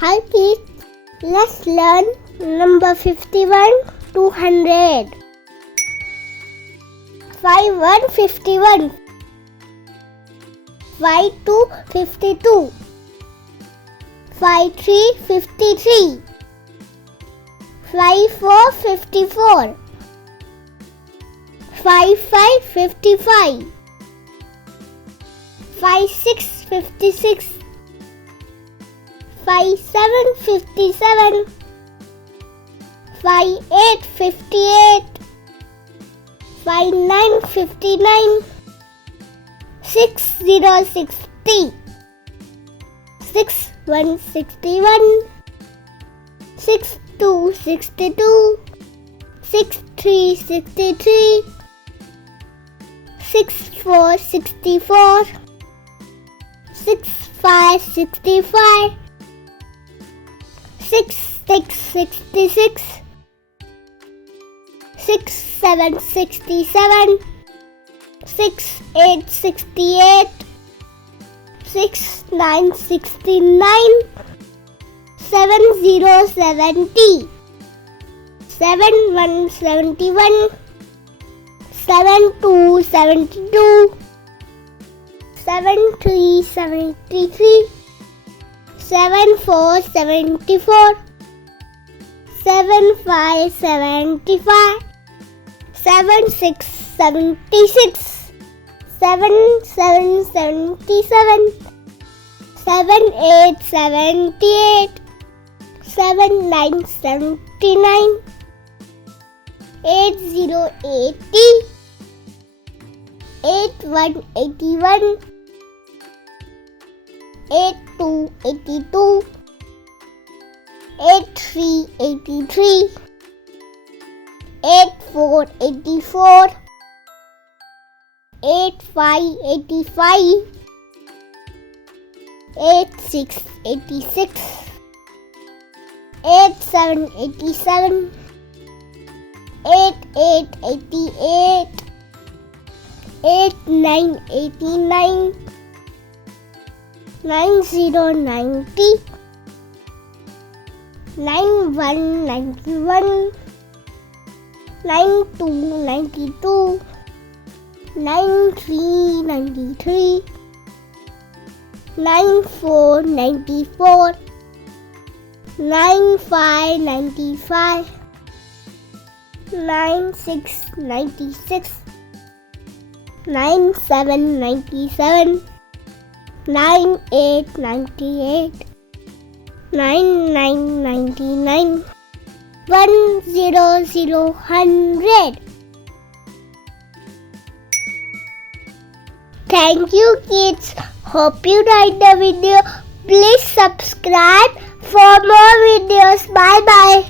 Hi kids, let's learn number 51 to 100. 5 1 51, 5 2 52, 5 3 53, 5 4 54, 5 5 55, 5 6 56, 5 7 57, 5 8 58, 5 9 59, 6 0 60, 6 1 61, 6 2 62, 6 3 63, 6 4 64, 6 5 65, 6 6 66, 6 7 67, 6 8 68, 6 9 69, 7 0 70, 7 1 71, 7 2 72, 7 3 73, 7 4 74, 7 5 75, 7 6 76, 7 7 77, 7 8 78, 7 9 79, 8 0 80, 8 1 81, 8 2 82, 8 3 83, 8 4 84, 8 5 85, 8 6 86, 8 7 87, 8 8 88, 8 9 89, 9 0 90, 9 1 91, 9 2 92, 9 3 93, 9 4 94, 9 5 95, 9 6 96, 9 7 97, 9 8 98, 9 9 99, 1 0 0 100. Thank you kids. Hope you like the video. Please subscribe for more videos. Bye bye.